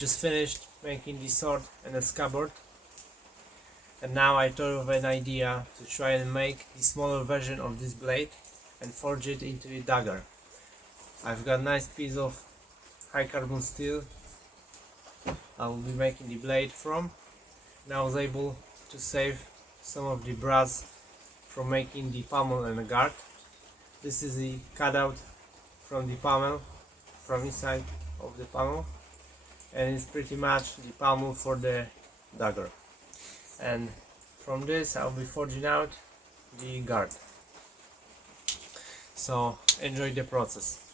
Just finished making the sword and a scabbard, and now I thought of an idea to try and make the smaller version of this blade and forge it into a dagger. I've got a nice piece of high carbon steel I will be making the blade from, and I was able to save some of the brass from making the pommel and the guard. This is the cutout from the pommel, from inside of the pommel, and it's pretty much the pommel for the dagger. And from this I'll be forging out the guard. So enjoy the process.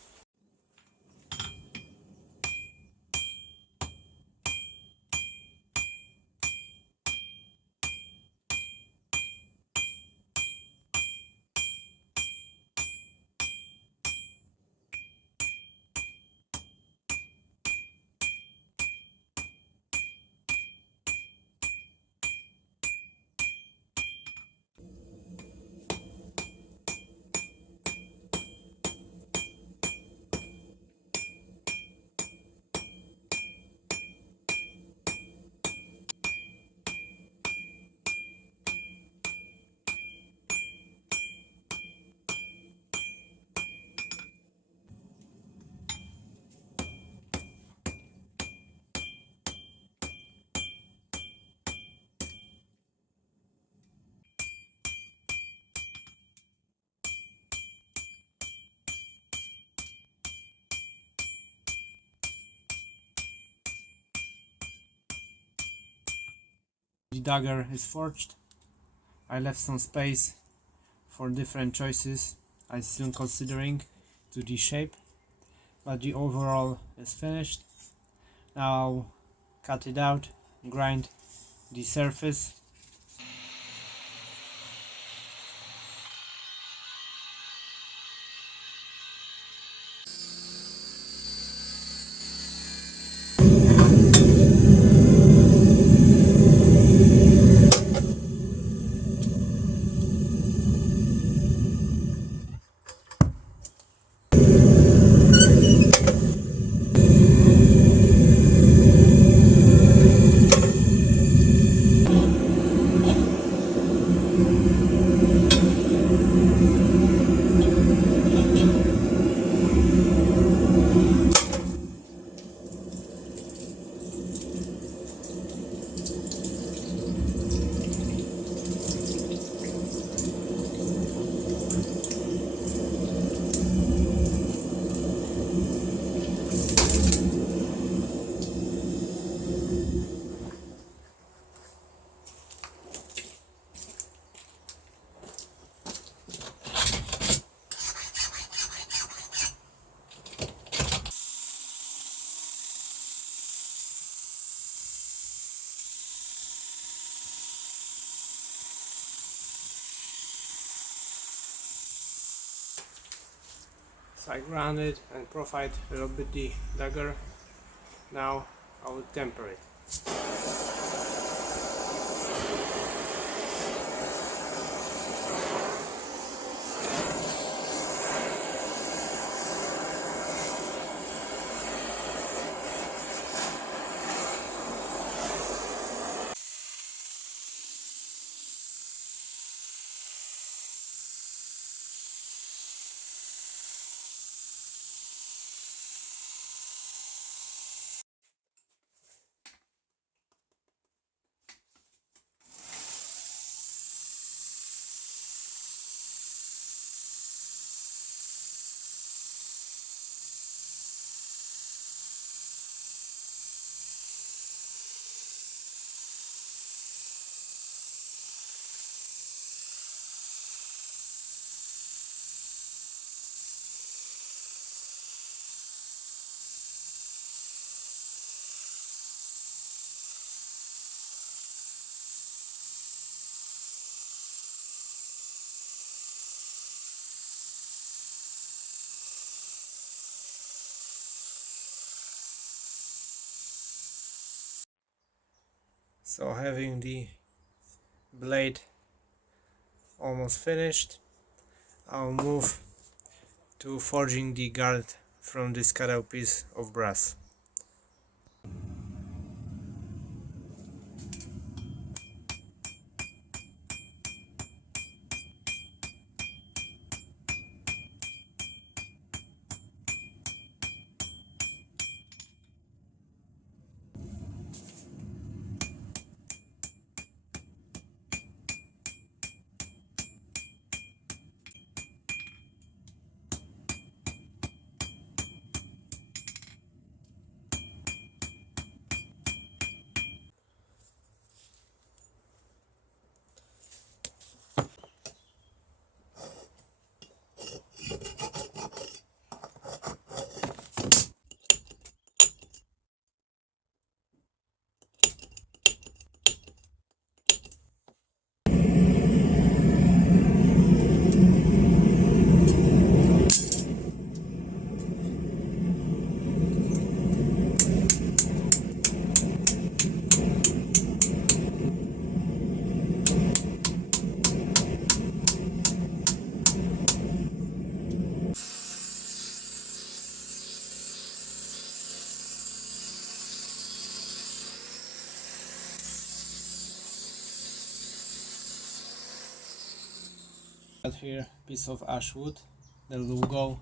The dagger is forged. I left some space for different choices I'm still considering to the shape, but the overall is finished. Now I'll cut it out, grind the surface. So I ground it and profiled a little bit the dagger. Now I will temper it. So having the blade almost finished, I'll move to forging the guard from this cutout piece of brass. Got here piece of ash wood that will go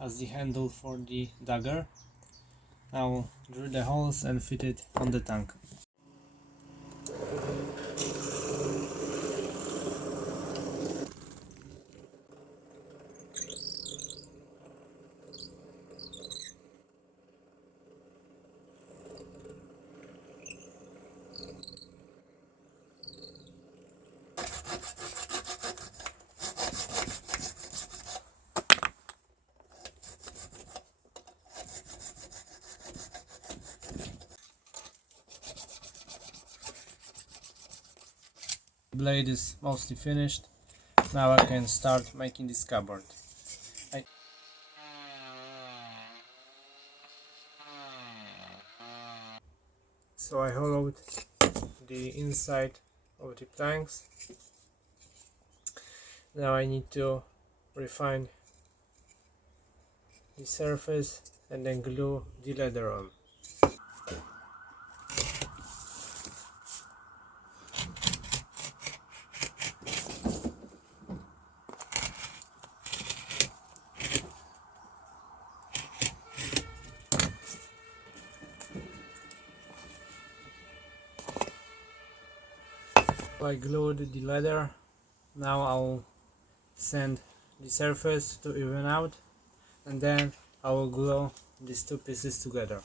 as the handle for the dagger. Now drill the holes and fit it on the tank. The blade is mostly finished. Now I can start making the scabbard. So I hollowed the inside of the planks. Now I need to refine the surface and then glue the leather on. I glued the leather. Now I'll sand the surface to even out, and then I will glue these two pieces together.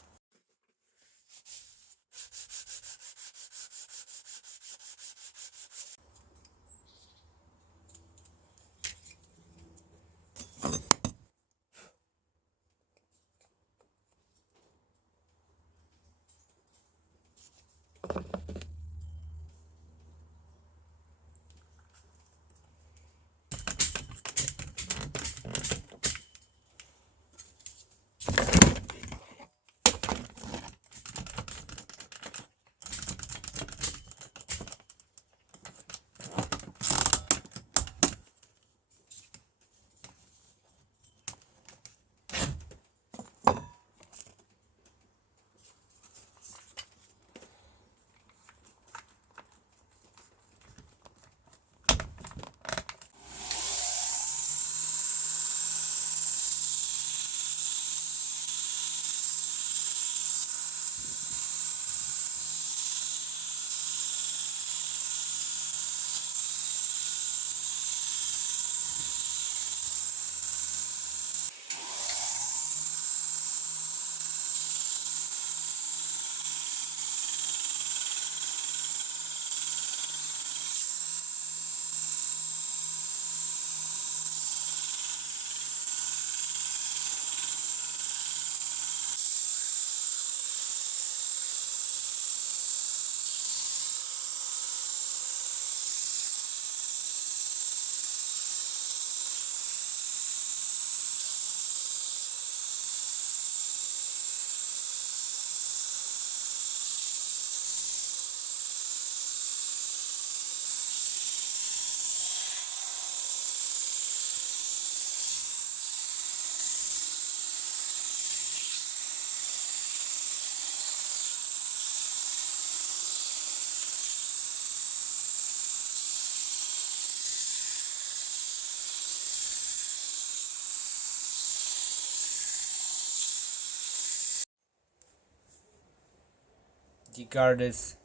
The guard is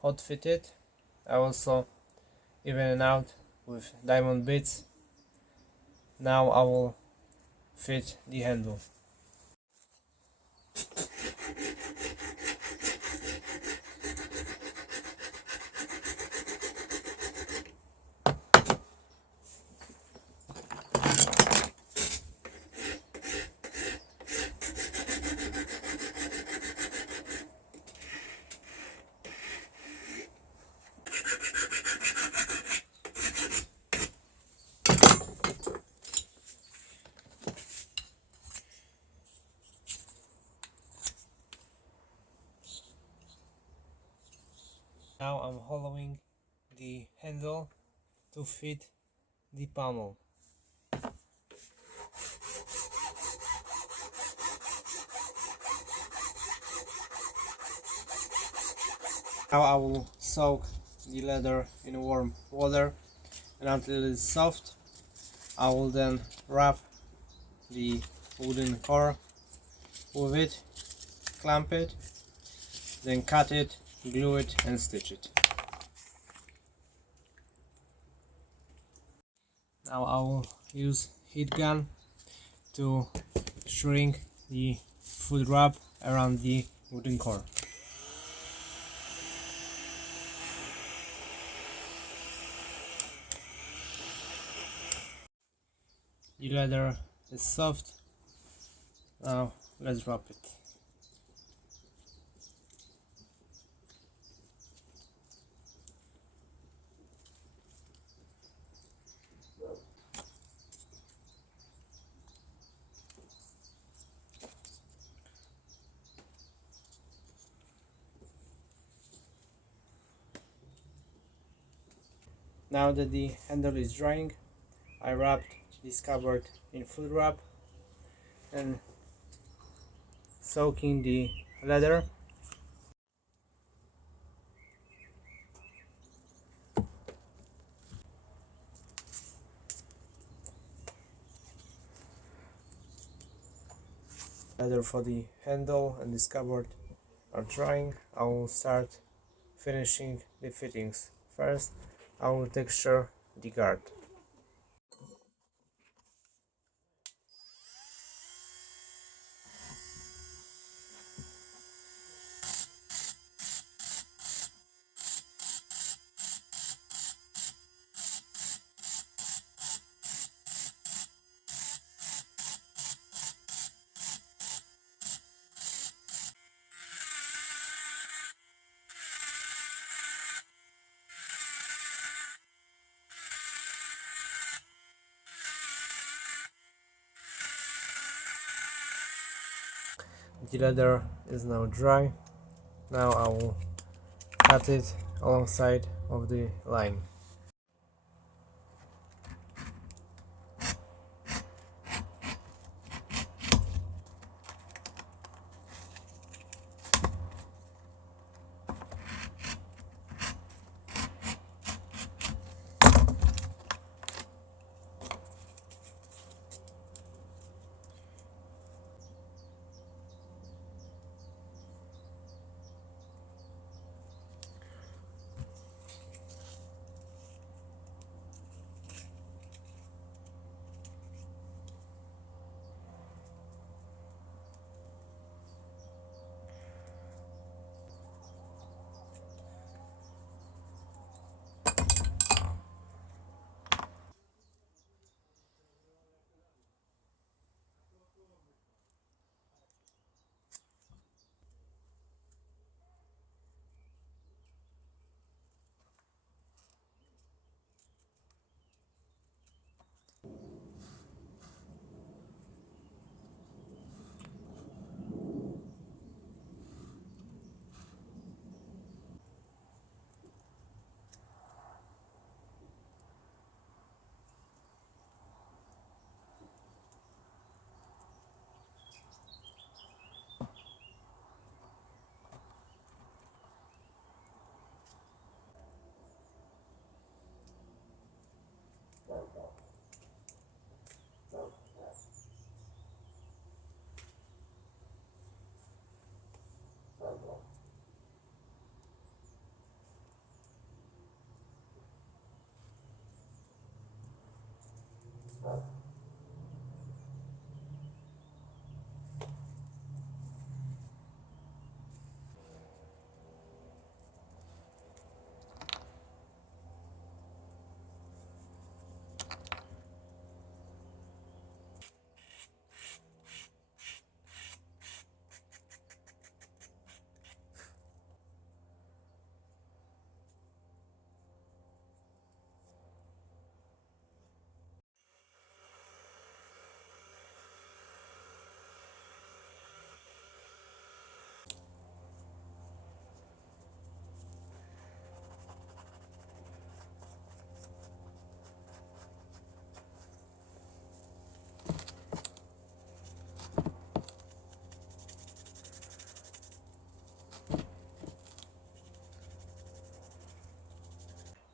hot fitted. I also even it out with diamond bits. Now I will fit the handle. Now I'm hollowing the handle to fit the pommel. Now I will soak the leather in warm water and until it's soft, I will then wrap the wooden core with it, clamp it, then cut it, glue it and stitch it. Now I will use heat gun to shrink the food wrap around the wooden core. The leather is soft. Now let's wrap it. Now that the handle is drying, I wrapped the scabbard in food wrap and soaking the leather. Leather for the handle and the scabbard are drying. I will start finishing the fittings. First, I will texture the guard. The leather is now dry. Now I will cut it alongside of the line.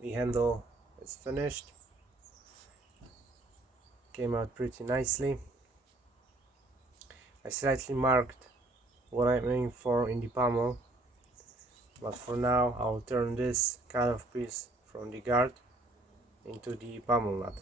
The handle is finished. came out pretty nicely. I slightly marked what I'm aiming for in the pommel, but for now I'll turn this cut-off piece from the guard into the pommel nut.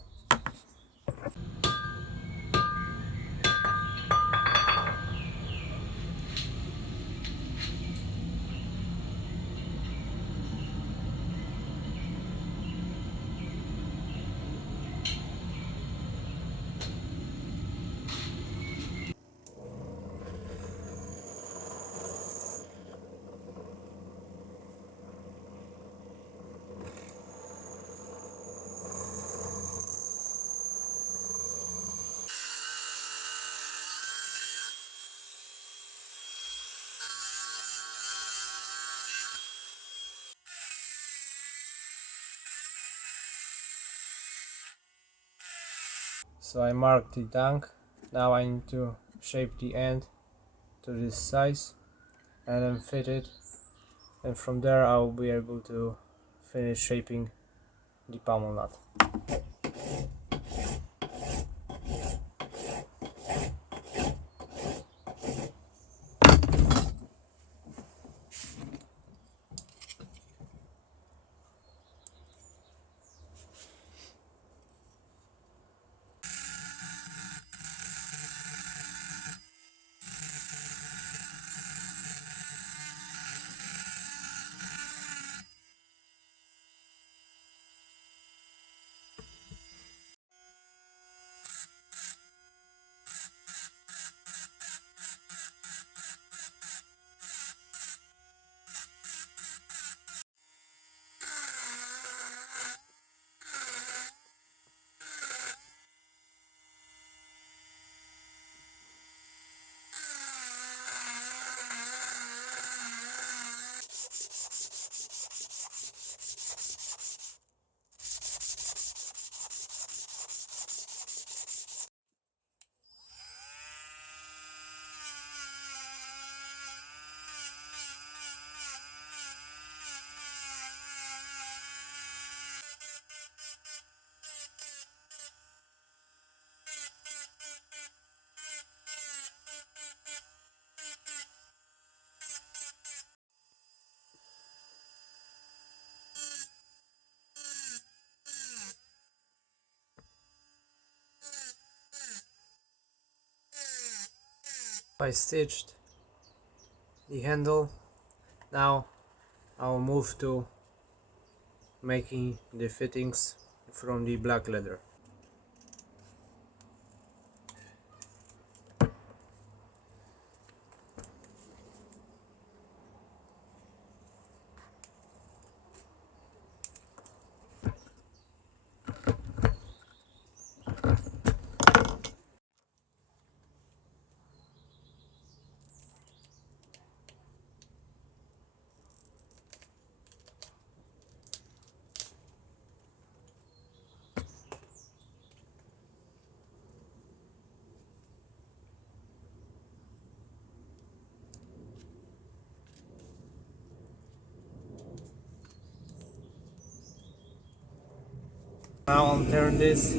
So I marked the tank. Now I need to shape the end to this size and then fit it, and from there I'll be able to finish shaping the pommel nut. I stitched the handle. Now I'll move to making the fittings from the black leather. Now I'll turn this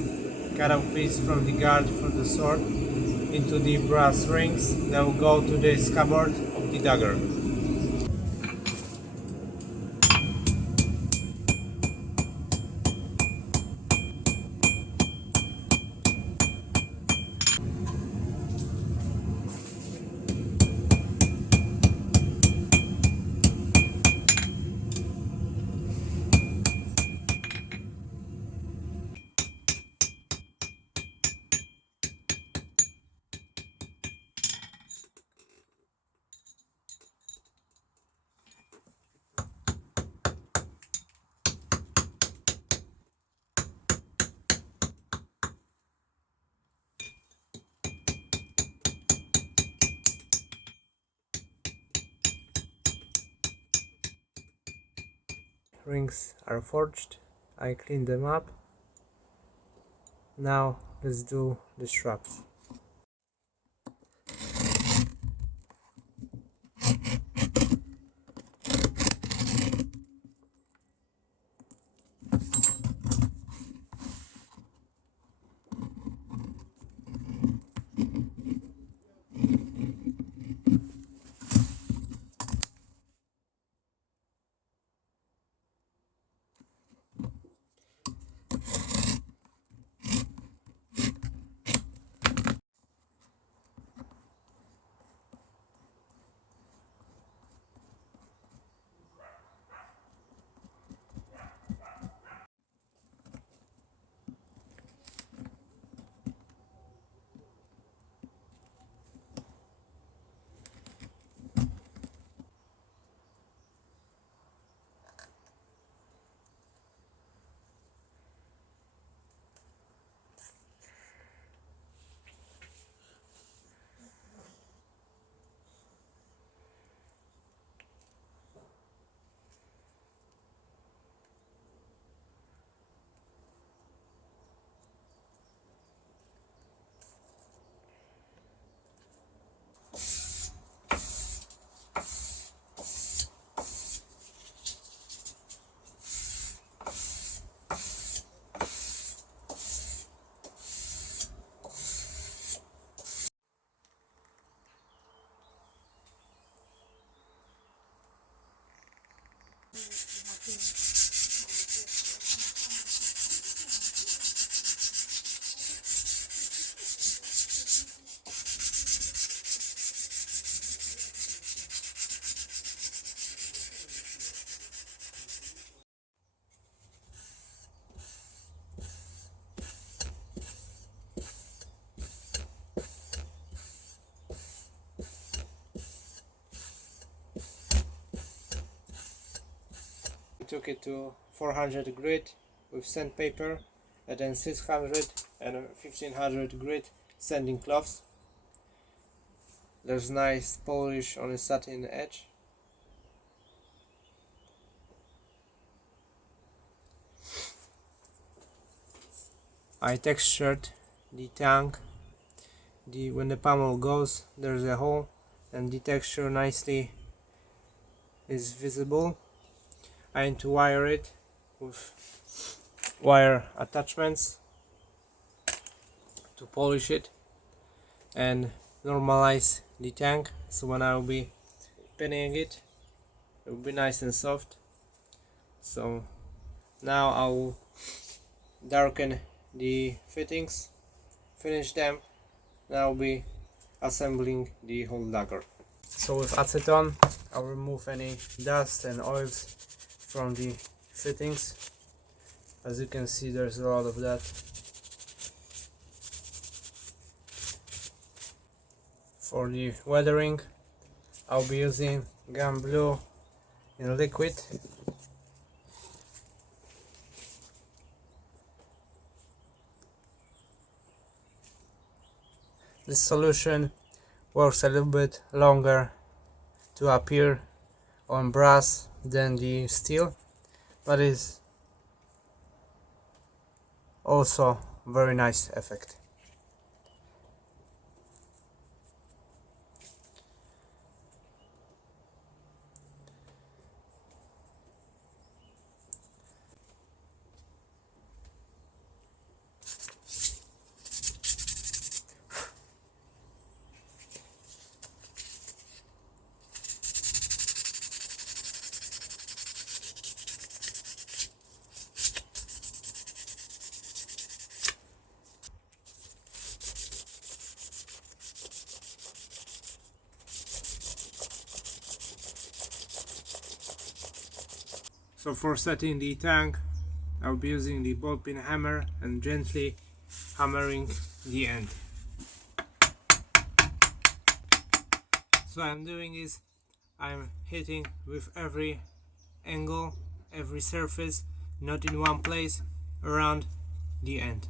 cut-off piece from the guard for the sword into the brass rings that will go to the scabbard of the dagger. Rings are forged. I cleaned them up. Now let's do the straps. took it to 400 grit with sandpaper, and then 600 and 1500 grit sanding cloths. There's nice polish on the satin edge. I textured the tank. When the pommel goes, there's a hole, and the texture nicely is visible. I need to wire it with wire attachments to polish it and normalize the tank, so when I will be pinning it, it will be nice and soft. So now I will darken the fittings, finish them, and I will be assembling the whole dagger. So with acetone I'll remove any dust and oils from the fittings. As you can see, there's a lot of that. For the weathering, I'll be using gum blue in liquid. This solution works a little bit longer to appear on brass than the steel, but is also very nice effect. So for setting the tank, I'll be using the ball peen hammer and gently hammering the end. So what I'm doing is I'm hitting with every angle, every surface, not in one place, around the end.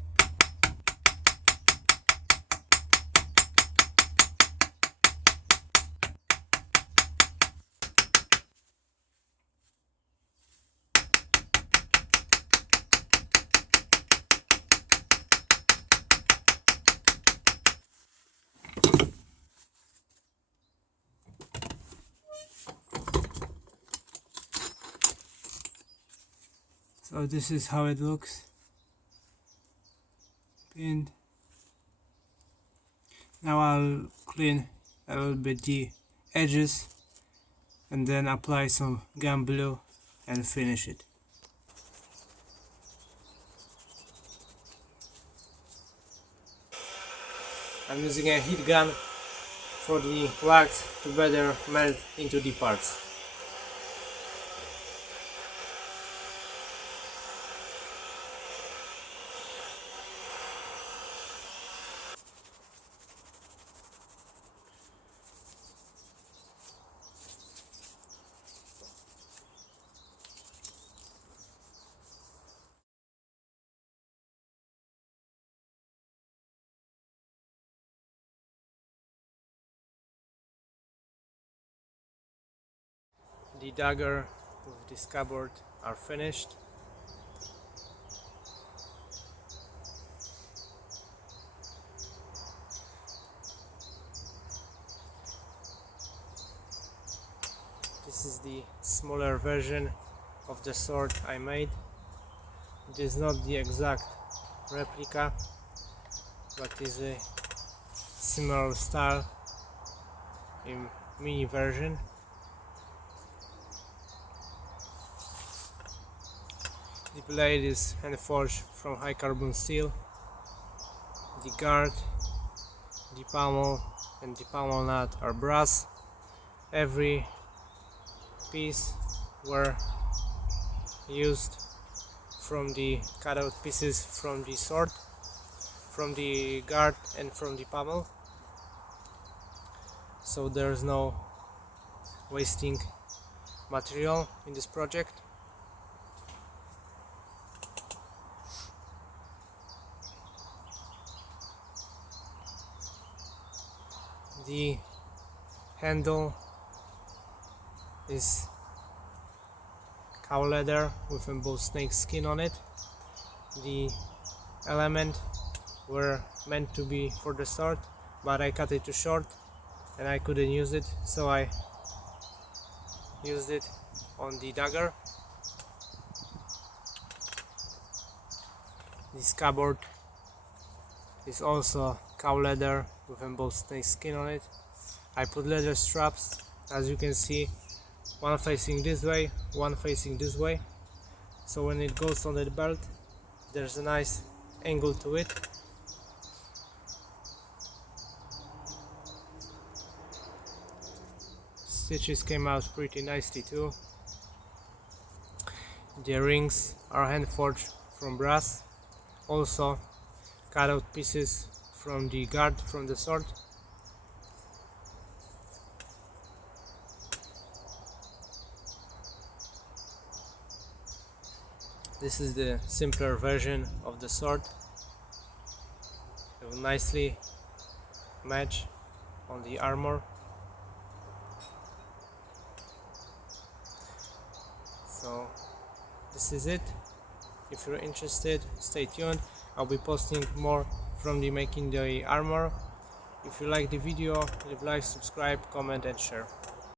So this is how it looks pinned. Now I'll clean a little bit the edges and then apply some gum blue and finish it. I'm using a heat gun for the wax to better melt into the parts. The dagger with the scabbard are finished. This is the smaller version of the sword I made. It is not the exact replica, but is a similar style in mini version. The blade is handforged from high carbon steel. The guard, the pommel and the pommel nut are brass. Every piece were used from the cutout pieces from the sword, from the guard and from the pommel. So there's no wasting material in this project. The handle is cow leather with embossed snake skin on it. The element were meant to be for the sword, but I cut it too short and I couldn't use it, so I used it on the dagger. The scabbard is also cow leather with embossed snake skin on it. I put leather straps, as you can see, one facing this way, one facing this way, so when it goes on the belt there's a nice angle to it. Stitches came out pretty nicely too. The rings are hand forged from brass, also cut out pieces from the guard from the sword. This is the simpler version of the sword. It will nicely match on the armor. So this is it. If you're interested, stay tuned. I'll be posting more from the making the armor. If you like the video, leave like, subscribe, comment and share.